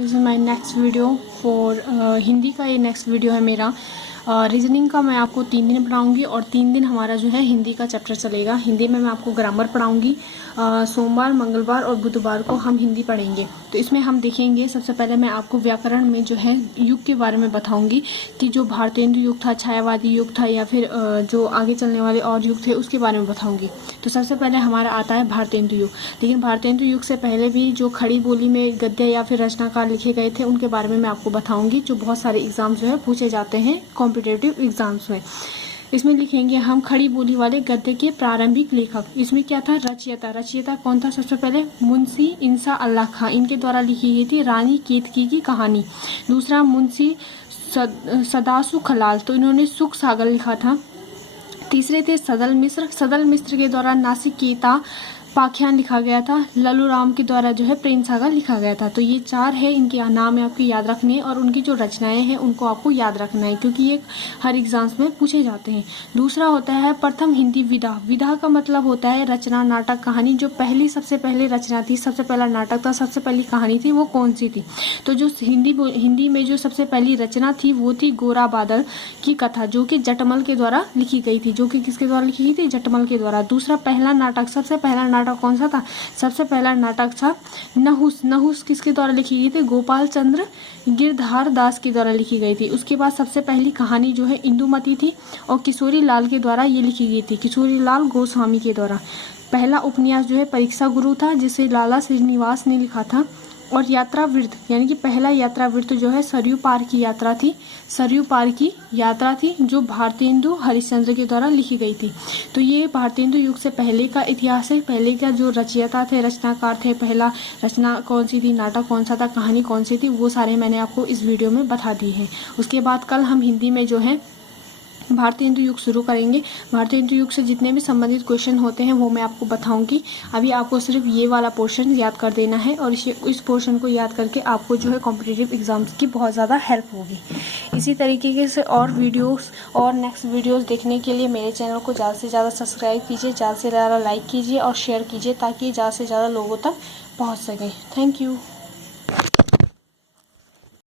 This is my next video for Hindi का। ये next video है मेरा रीजनिंग का। मैं आपको 3 दिन पढ़ाऊंगी और 3 दिन हमारा जो है हिंदी का चैप्टर चलेगा। हिंदी में मैं आपको ग्रामर पढ़ाऊंगी। सोमवार, मंगलवार और बुधवार को हम हिंदी पढ़ेंगे। तो इसमें हम देखेंगे, सबसे पहले मैं आपको व्याकरण में जो है युग के बारे में बताऊंगी कि जो भारतेंदु युग था, छायावादी युग था, या फिर जो आगे चलने वाले और युग थे उसके बारे में बताऊंगी। तो सबसे पहले हमारा आता है भारतेंदु युग। लेकिन भारतेंदु युग से पहले भी जो खड़ी बोली में गद्य या फिर रचनाकार लिखे गए थे उनके बारे में मैं आपको बताऊंगी, जो बहुत सारे एग्जाम जो है पूछे जाते हैं कॉम्पिटेटिव एग्जाम्स में। इसमें लिखेंगे हम खड़ी बोली वाले गद्य के प्रारंभिक लेखक। इसमें क्या था? रचयिता। रचयिता कौन था? सबसे पहले मुंशी इंसा अल्लाह खां, इनके द्वारा लिखी गई थी रानी केतकी की कहानी। दूसरा मुंशी सदासु खलाल, तो इन्होंने सुख सागर लिखा था। तीसरे थे सदल मिश्र। सदल मिश्र के द्वारा नासिकेता पाख्यान लिखा गया था। लल्लू राम के द्वारा जो है प्रेम सागर लिखा गया था। तो ये 4 है, इनके नाम है आपको याद रखने हैं और उनकी जो रचनाएं हैं उनको आपको याद रखना है, क्योंकि ये हर एग्जाम्स में पूछे जाते हैं। दूसरा होता है प्रथम हिंदी विधा। विधा का मतलब होता है रचना, नाटक, कहानी। जो सबसे पहले रचना थी, सबसे पहला नाटक था, सबसे पहली कहानी थी, वो कौन सी थी? तो जो हिंदी में जो सबसे पहली रचना थी वो थी गोरा बादल की कथा, जो कि जटमल के द्वारा लिखी गई थी। जो कि किसके द्वारा लिखी गई थी? जटमल के द्वारा। दूसरा पहला नाटक, सबसे पहला नाटक कौन सा था? सबसे पहला नाटक था नहुस। नहुस किसके द्वारा लिखी गई थी? गोपाल चंद्र गिरधार दास के द्वारा लिखी गई थी। उसके बाद सबसे पहली कहानी जो है इंदुमती थी और किशोरी लाल के द्वारा ये लिखी गई थी, किशोरी लाल गोस्वामी के द्वारा। पहला उपन्यास जो है परीक्षा गुरु था, जिसे लाला श्रीनिवास ने लिखा था। और यात्रा वृत्त, यानी कि पहला यात्रा वृत्त जो है सरयू पार की यात्रा थी। सरयू पार की यात्रा थी जो भारतेंदु हरिश्चंद्र के द्वारा लिखी गई थी। तो ये भारतेंदु युग से पहले का इतिहास है। पहले का जो रचयिता थे, रचनाकार थे, पहला रचना कौन सी थी, नाटक कौन सा था, कहानी कौन सी थी, वो सारे मैंने आपको इस वीडियो में बता दी है। उसके बाद कल हम हिंदी में जो है भारतेंदु युग शुरू करेंगे। भारतेंदु युग से जितने भी संबंधित क्वेश्चन होते हैं वो मैं आपको बताऊंगी। अभी आपको सिर्फ ये वाला पोर्शन याद कर देना है और इस पोर्शन को याद करके आपको जो है कॉम्पिटिटिव एग्जाम्स की बहुत ज़्यादा हेल्प होगी। इसी तरीके से और वीडियोस और नेक्स्ट वीडियोस देखने के लिए मेरे चैनल को ज़्यादा से ज़्यादा सब्सक्राइब कीजिए, ज़्यादा से ज़्यादा लाइक कीजिए और शेयर कीजिए, ताकि ज़्यादा से ज़्यादा लोगों तक पहुँच सके। Thank you.